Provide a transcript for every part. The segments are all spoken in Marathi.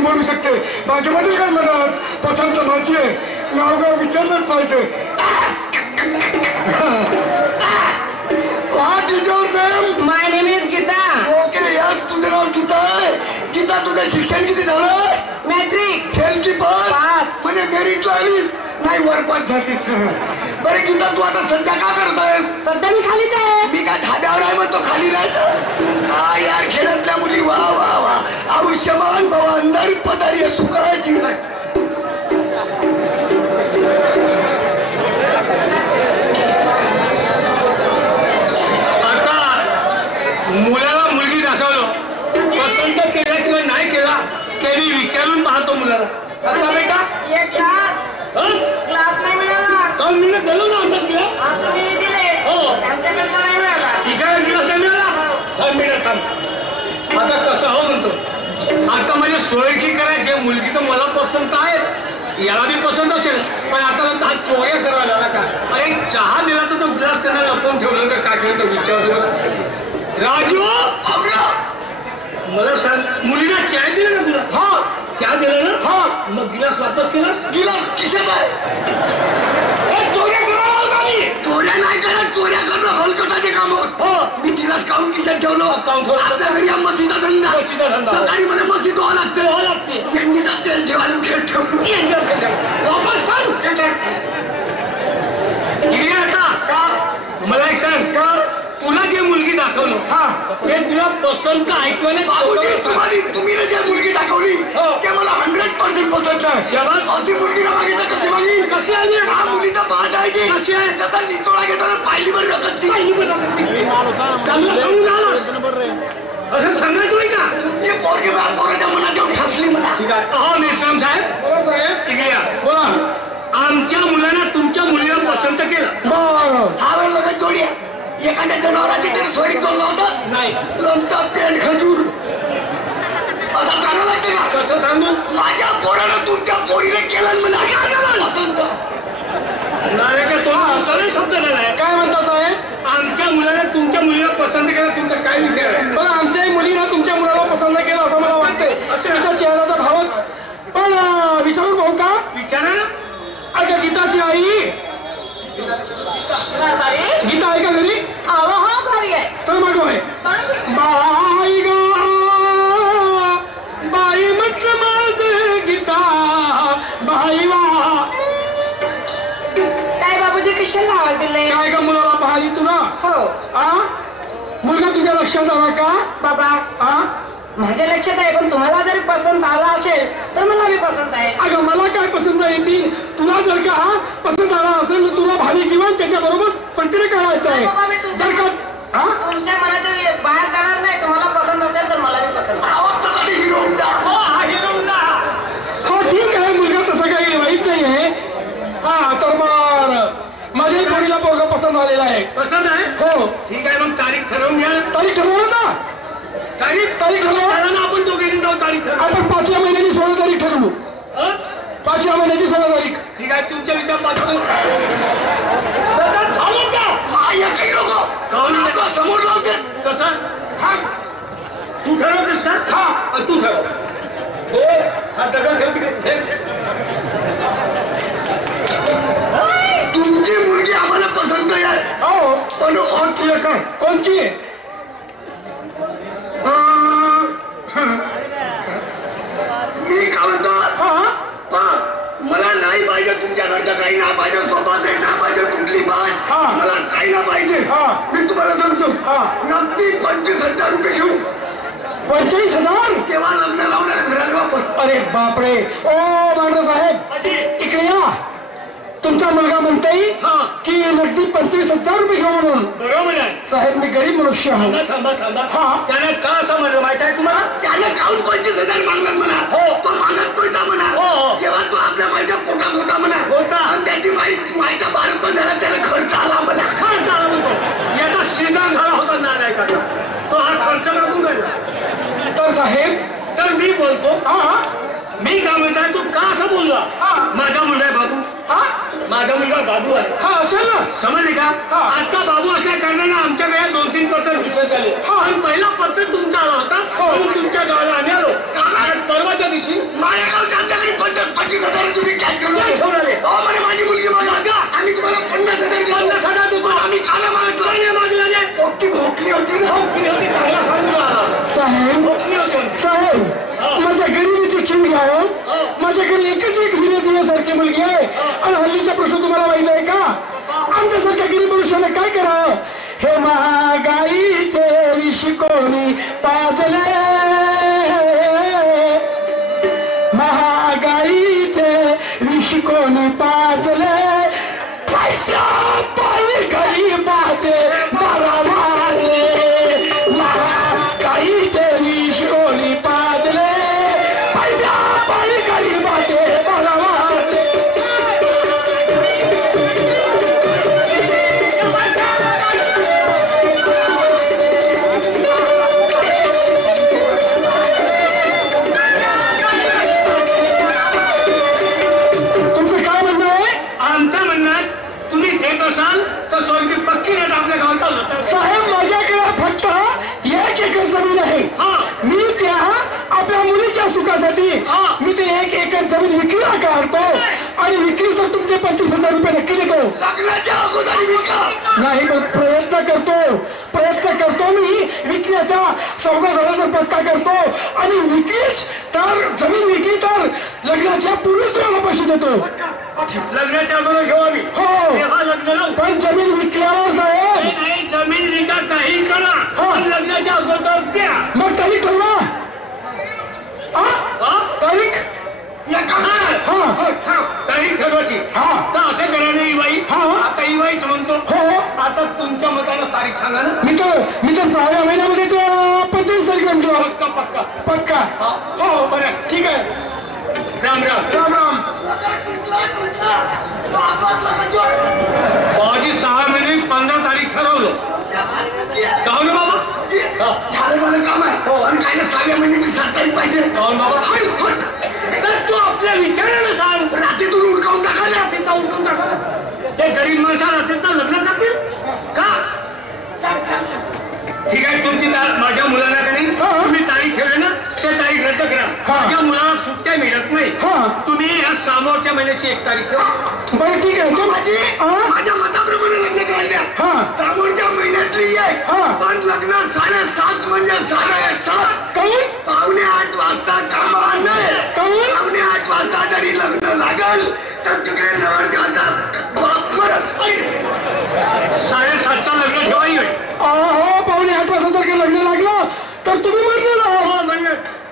बोलू शकते. माझ्याबद्दल काय म्हणत? पसंत माझी आहे. नाव गाव विचारलंच पाहिजे. What is your name? My name is Gita. Okay, yes, तुझं नाव गीता आहे. गीता, तुझं शिक्षण किती झालं? Matric. फेल की पास? पास. म्हणजे मेरिटला आलीस? नाही, वर पास झालीस. बरं गीता, तू आता सध्या का करतोयस? सध्या मी खालीच आहे. मी काय धाब्यावर आहे मग तो खाली राहायचं? काय यार, खेड्यातल्या मुली वा वा वा. आयुष्यमान भावा, अंधारी पदारी आहे सुखाची. मुलाला मुलगी दाखवलो, पसंत केला किंवा नाही केला ते मी विचारून पाहतो मुलाला. आता बेटा एक क्लास नाही मिळाला. काल मी दिलो ना अभ्यास केला. तुम्ही दिले. हो. त्यांच्याकडनं नाही मिळाला. इकडे दिवस नाही मिळाला. थांब बेटा थांब. आता कसं हो म्हणतो, आता म्हणजे सोयकी करायची. मुलगी तर मला पसंत आहे, याला बी पसंत असेल, पण आता म्हणतो हा चोऱ्या करायला आला का? अरे चहा दिला तर तो ग्लास त्यांना लपवून ठेवलं तर काय केलं तर विचारलं. राजू मला सांग, मुलीला चहा दिला ना तुला? हा, चहा दिला ना? हा. मग गिलास वापस केलास? गिलास खिशात आहे. चोऱ्या करायला आलो का मी? चोऱ्या नाही करत, चोऱ्या करणं हलकटाचे काम होत. हो. मी गिलास काढून खिशात ठेवलो. आपल्या घरी हा म्हशीचा धंदा. सकाळी मला म्हशी धुवा लागते. यांनी तर तेल ठेवायला खेळ ठेवलं. वापस कर. आता मला एक सांग, का तुला जे मुलगी दाखवलो हा, ते तुला पसंत आहे किंवा नाही? बाबूजी, तुम्ही जे मुलगी दाखवली ते मला 100% पसंत आहे. अशी मुलगी ना मागितलं कशी मागी? कशी आली? हा मुलीचा पाहत आहे की कशी आहे? जसा निचोळा घेताना पाहिली बरं रगत ती. चांगलं सांगून आला असं सांगायचं नाही का? तुमची पोरगी मला पोराच्या मनात येऊन ठसली मला. ठीक आहे. हो मेश्राम साहेब, ठीक आहे. बोला. आमच्या मुलानं तुमच्या मुलीला पसंत केलं. हा वेळ लगत जोडी आहे. एखाद्या जनावराची तरी सोयी जोडला होतास? नाही. लोणचा पेंट खजूर असं सांगायला लागते का? कसं सांगू? माझ्या पोरानं तुमच्या पोरीने केलं मला पसंत. नाही का तो असं नाही शब्द नाही. काय म्हणता साहेब? आमच्या मुलानं तुमच्या मुलीला पसंत केलं, तुमचा काय विचार आहे? पण आमच्याही मुलीनं तुमच्या मुलाला पसंत केलं असं मला वाटतंय. तिच्या चेहऱ्याचा भावच. पण विचारू भाऊ का? विचारा ना. अगं गीताची आई गीता आहे का घरी? घरी आहे. तर मागो आहे. बाई ग बाई म्हटलं माझ गीता बाई वा. काय बाबूजी किशन लावा दिले? काय का मुलाला पाहिली तुला? हो. मुलगा तुझ्या लक्षात आला का? बाबा माझ्या लक्षात आहे, पण तुम्हाला जर पसंत आला असेल तर मला बी पसंत आहे. अगं मला काय पसंत येतील? तुला जर का पसंत आला असेल तर तुला भारी जीवन त्याच्या बरोबर संकटे करायचं आहे. बाबा मी तुमच्या मनाच्या बाहेर जाणार नाही. तुम्हाला पसंत असेल तर मला बी पसंत आहे. हो ठीक आहे, मुलगा तसं काही वाईट नाही आहे. हा तर मग माझ्याही पोरीला पोरगा पसंत आलेला आहे. पसंत आहे? हो. ठीक आहे, मग तारीख ठरवून घ्या. तारीख ठरवलं का? तारीख ठरवा ना. आपण दोघेही जाऊ. तारीख ठरवू. आपण 5व्या महिन्याची 16 तारीख ठरवू. 5व्या महिन्याची 16 तारीख. ठीक आहे, तुमच्या विचार पाठवून समोर लावतेस कसं? हा तू ठरवतेस का? हा तू ठरव. हा दगड ठेव तिकडे. तुमची मुलगी आम्हाला पसंत आहे. हो, पण अट एक आहे. कोणची? मी काय म्हणतो, मला नाही पाहिजे तुमच्या घरचं काही नाही पाहिजे. स्वतः नाही पाहिजे कुठली बाज. मला काही ना पाहिजे. मी तुम्हाला सांगतो नक्की 25,000 रुपये घेऊ. 25,000? तेव्हा लग्न लावणार घराला वापस. अरे बापरे. ओ मांडे साहेब इकडे या. तुमचा मुलगा म्हणताय की नक्की 25,000 रुपये घेऊ म्हणून. बरोबर आहे साहेब, मी गरीब मनुष्य आहे. थांबा. त्याने का असं म्हणलं माहिती आहे तुम्हाला? त्याने खाऊन 25,000 मागणार म्हणा. तो मागत नव्हता म्हणा. जेव्हा तो आपल्या माईच्या पोटात होता म्हणा, आणि त्याची माईचा बालक झाला, त्याला खर्च आला म्हणा. खर्च आला म्हणतो. याचा सीधा झाला होता नाही का तो हा खर्च मागून गेला. तर साहेब, तर मी बोलतो मी काय म्हणताय, तू का असं बोलला? माझा मुलगा आहे बाबू. माझा मुलगा बाबू आहे. असेल ना. समजले का? आता बाबू असल्या कारणाने आमच्याकडे 2-3 पत्र दिसत झाले आणि पहिला पत्र तुमचा आला होता म्हणून तुमच्या गावाला आम्ही आलो. परवाच्या दिवशी माळेगावच्या आमच्याकडे 25,000 तुम्ही कॅश करून आले. माझी मुलगी मला आम्ही तुम्हाला 50,000 देतो. आम्ही काला मागितलं नाही. भोकली होती ना. चांगला सांगू आला. साहेब माझ्या गरिबीची खिंड घ्यावं. माझ्याकडे एकच एक हिरे दिल्यासारखी मुलगी आहे आणि हल्लीचा प्रश्न तुम्हाला माहित आहे का? आमच्यासारख्या गरीब मनुष्याने काय करावं? हे महागाईचे विष कोणी पाजले, महागाईचे विष कोणी पाजले, पैसा पायी गरीबाचे बारा वाजले, महागाईचे विष कोणी पाजले, पैसा पायी गरीबाचे बारा वाजले. साहेब माझ्याकडे फक्त 1 एकर जमीन आहे. मी त्या आपल्या मुलीच्या सुखासाठी मी ते 1 एकर जमीन विक्रीला काढतो आणि विक्री सर तुमचे 25,000 रुपये नक्की देतो. लग्नाच्या अगोदर विका नाही पण प्रयत्न करतो मी विकण्याचा. 14,000 पक्का करतो आणि विक्रीच तर जमीन विकली तर लग्नाच्या पूर्वीच तुम्हाला पैसे देतो. लग्नाच्या अगोदर घेऊ आम्ही. हो लग्न पण जमीन विकल्यावर साहेब नाही. जमीन विका काही करा पण लग्नाच्या अगोदर द्या. मग तारीख ठरवा. तारीख तारीख ठरवायची. तर असं करायला इवाई आता इवाईच म्हणतो. आता तुमच्या मतानं तारीख सांगा ना. मी तर 6व्या महिन्यामध्ये 25 तारीख म्हणतो. पक्का पक्का. हो बरं ठीक आहे. राम राम. राम राम. बाबाजी 6 महिने 15 तारीख ठरवलं काहून बाबा. झालं काम आहे आणि काय 6व्या महिन्याची 7 तारीख पाहिजे. काहून बाबा. तर तू आपल्या विचारानं सांग. रात्रीतून उडकावून टाकाले. उठून टाका. ते गरीब माणसा रात्रीत लग्न करतील का? ठीक आहे. तुमची माझ्या मुलाला काही तुम्ही तारीख ठेवली ना ते तारीख रद्द करा. माझ्या मुलाला सुट्ट्या मिळत नाही. तुम्ही या समोरच्या महिन्याची 1 तारीख ठेवा. बरं ठीक आहे. माझ्या मताप्रमाणे लग्न करायला समोरच्या महिन्यातली आहे पण लग्न 7:30 म्हणजे 7:30. पावणे 8 वाजता कामा नाही. पावणे 8 वाजता जरी लग्न लागल तर तिकडे नवरदेवाचा बाप मरत. 7:30चा लग्न ठेवाई. हो पावणे 8 वाजता जर लग्न लागलं तर तुम्ही म्हणलं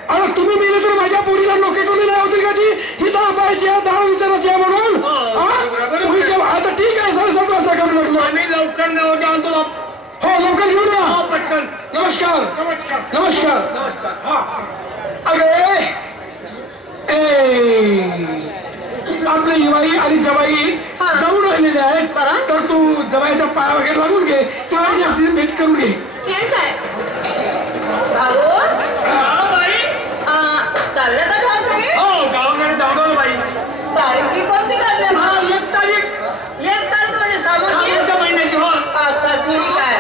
अरे तुम्ही मेले तर माझ्या पोरीला नोकेटोली नाही होती का जी ही 10 पाहायची 10 विचारायची म्हणून. आता ठीक आहे 7:30 वाजता करून लग्न. आम्ही लवकर नव्हते आणतो. हो लवकर घेऊन या. पटकन. नमस्कार. नमस्कार. नमस्कार. नमस्कार. अरे आपले युवाई आणि जवाई जाऊन राहिलेले आहेत तर तू जवाईच्या पाया वगैरे लागून घे किंवा अशी भेट करून घे. ठीक आहे. चालल्या तर ठाक तुम्ही. गावाकडे जाऊ बाई. तारीख कोणती काढल्या? 1 तारीख. 1 तारीख म्हणजे समोरच्या महिन्याची. हो अच्छा ठीक आहे.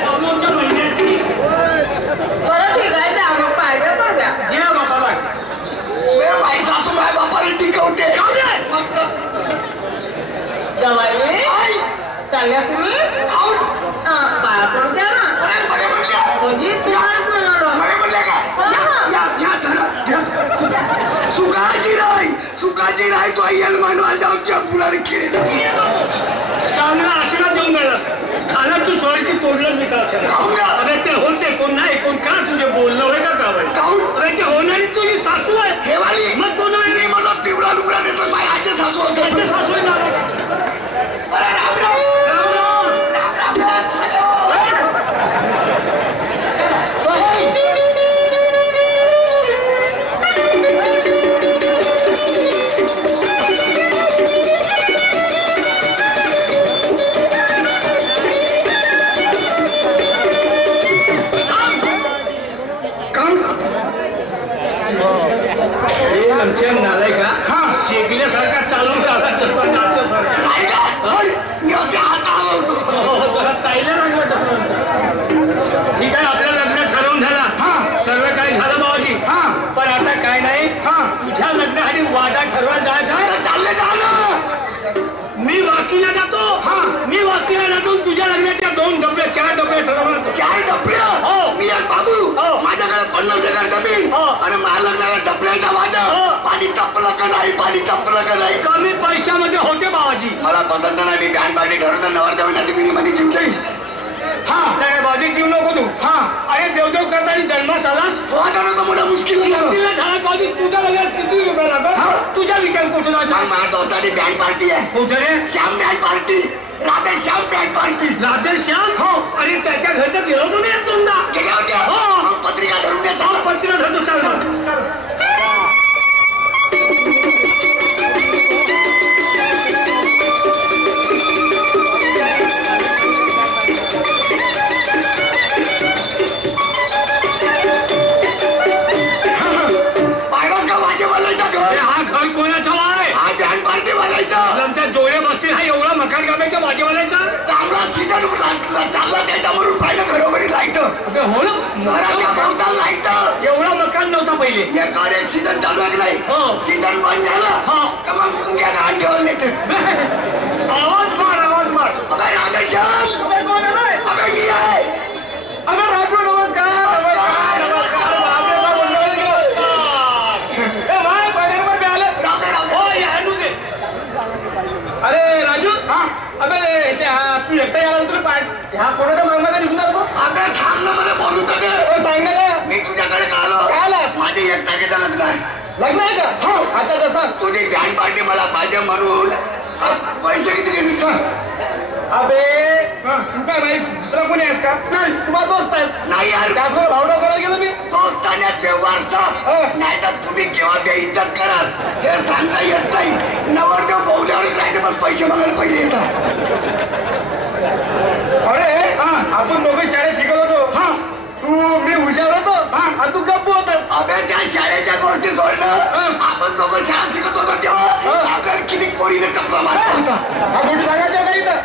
समोरच्या महिन्याची. बरं ठीक आहे. त्या मग पाहिजे तर द्या. घ्या बाबाला. माझी सासू माझ्या बापाला टिकवते. मस्त जवाई चालल्या तुम्ही पाया पडू द्या ना. म्हणजे तुम्हालाच म्हणालो. सुखाची राय तो आई मानवाला जाऊच्या पुढे खेळ चांगला आशीर्वाद देऊन गेलास. आला तू सोयची तोडलं मी का अरे ते होते कोण नाही कोण का तुझे बोलणं होय का गावात. अरे ते होणारी तुझी सासू आहे. हेवाली मग कोण आहे. मला पिवळा लुगडा देतो माझ्या आजी सासू असते. सासू आहे ना. अरे डबल्या मी एक बाबू माझ्याकडे 50,000 जमीन आणि माझ्या लग्नाला डबल्याचा वादा पाणी तपलं का नाही पाणी तपलं का नाही कमी पैशामध्ये होते बाबाजी मला पसंत नाही मी बँड पार्टी ठरवता नवरदेवनाची मध्ये जीव जाईल हा नाही बाबाजी जीव नको तू हा अरे देवदेव करताना जन्मास आलास होता मोठा मुश्किल झाला बाबाजी तुझ्या लग्नात किती रुपये लागत तुझा विचार कुठून माझ्या दोस्ताची बँड पार्टी आहे कुठे रे Shyam band party Radhe Shyam band party Radhe Shyam हो आणि त्याच्या घरचं गेलो तुम्ही एक दोनदा गेल्या होत्या हो मग पत्रिका धरून द्या पत्रिका धरतो चाल जोडे बसतील हा एवढा मकान गावायचा वाजेवाल्याचा चांगला सीझन चालला त्याच्यावरून पाहिलं घरोघरी लाईट हो ना घराच्या भोवताल लाईट एवढा मकान नव्हता पहिले एका एक सीझन चालू आहे नाही सीझन बंद झाला तर मग मुंग्या घाण ठेवून येते आवाज मार अबे राधेश्याम अबे मी आहे अबे राजू नमस्कार अरे राजू अबे तू एकटा याला तुला पाठ ह्या कोणाच्या मागण्याचा दिसून आला अबे थांब ना मला बोलू तर सांग ना मी तुझ्याकडे का आलो माझे एक तारखेचं लग्न आहे लग्न आहे का हो आता कसं तुझी बँड पार्टी मला पाहिजे म्हणून पैसे किती घेतले सांग अबे तू काय भाई दुसरा कोणी आहेस का नाही तुम्हाला दोस्त आहेत नाही यार त्यामुळे भावना करायला गेलो मी दोस्तान्यात व्यवहार साफ नाही तर तुम्ही केव्हा त्या इज्जत कराल हे सांगता येत नाही नवरदेव बोलल्यावरच राहते पण पैसे मागायला पहिले येतात अरे आपण दोघे शाळेत शिकत होतो तू मी हुशार होतो आणि तू गप्प होता अबे त्या शाळेच्या गोष्टी सोडणं आपण दोघं शाळेत शिकत होतो तेव्हा आपल्याला किती कोरीने चपला मारला होता हा गोष्टी सांगायचं काही तर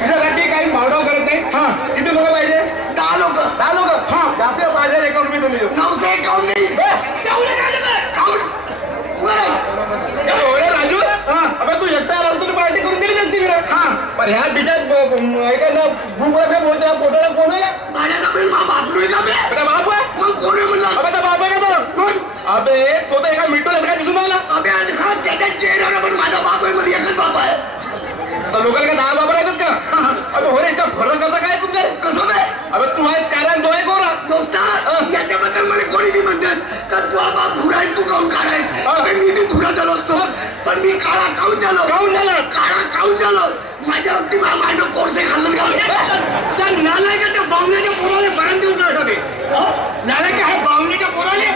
तुझ्यासाठी काही भावनाव करत नाही किती लोक पाहिजे 10 लोक जास्त 5,000 अकाउंट मी तुम्ही देऊ 951 नाही राजू अबे तू एकटा आला तुला पार्टी करून दिली नसती मी पण ह्या बिटात एखादा भूपळा बोलतो पोटाला कोण आहे माझ्या बिल मा बापलोय का बे बाप मग कोण म्हणला अबे त्या बाप आहे का तो अबे तो तर एका मिठून का दिसून आला अबे त्याच्या चेहऱ्यावर पण माझा बाप आहे म्हणजे एकच बाप आहे तर लोकांना का 10 बाप राहतात का अबे हो रे इतका फरक कसा काय तुमच्या कसं बे अबे तू आहेस कारण तो आहे कोरा दोस्ता याच्याबद्दल मला कोणी बी म्हणतात का तू बाप भुरा आहे तू काऊन काढायस मी बी भुरा झालो असतो पण मी काळा काऊन झालो काळा काऊन झालो माझ्या वरती माझं कोर्से खाल्लं घालू त्या नालायकाच्या बावण्याच्या पोराले बरण देऊन टाका बे नालायक आहे बावण्याच्या पोराले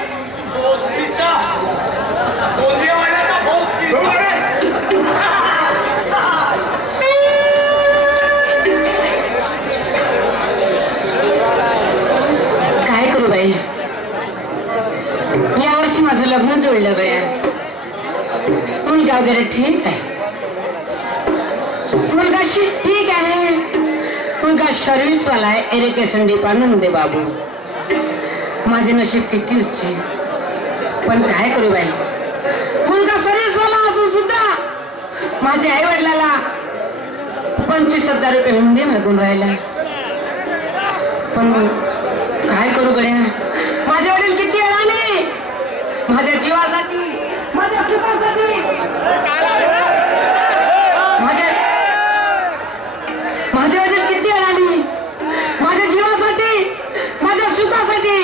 काय करू बाई यावर्षी माझं लग्न जुळलं गड्या मुलगा वगैरे ठीक आहे मुलगा ठीक आहे मुलगा सर्व्हिसवाला आहे इरिगेशन डिपार्टमेंट बाबू माझे नशीब किती उच्च पण काय करू बाई मुलगा सर्व्हिसवाला असून सुद्धा माझ्या आई वडिलाला 25,000 रुपये हुंडी मागून राहिला पण काय करू गड्या माझे वडील किती अडाणी माझ्या जीवासाठी माझ्या सुखासाठी माझे वडील किती अडाणी माझ्या जीवासाठी माझ्या सुखासाठी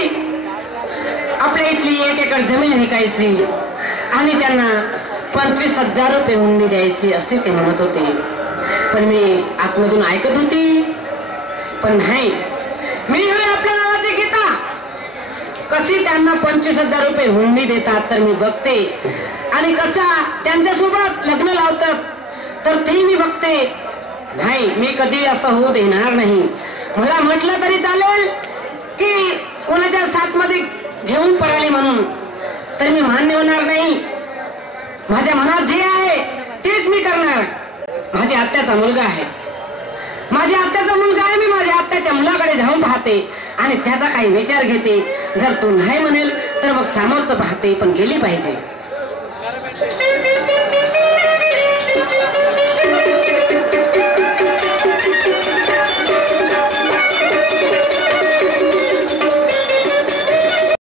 आपल्या इथली 1 एकर जमीन विकायची आणि त्यांना 25,000 रुपये हुंडी द्यायची असे ते म्हणत होते पण मी आतमधून ऐकत होती पण नाही मी आपल्या नावाची गीता कशी त्यांना 25,000 रुपये हुंडी देतात तर मी बघते आणि कसा त्यांच्यासोबत लग्न लावतात तर ते मी बघते नाही मी कधी असं होऊ देणार नाही मला म्हटलं तरी चालेल की कोणाच्या साथमध्ये घेऊन पळाली म्हणून तर मी मान्य होणार नाही माझ्या मनात जे आहे तेच मी करणार माझ्या आत्याचा मुलगा आहे माझ्या आत्याचा मुलगा आहे मी माझ्या आत्याच्या मुलाकडे जाऊन पाहते आणि त्याचा काही विचार घेते जर तो नाही म्हणेल तर मग सामर्थ्य पाहते पण गेली पाहिजे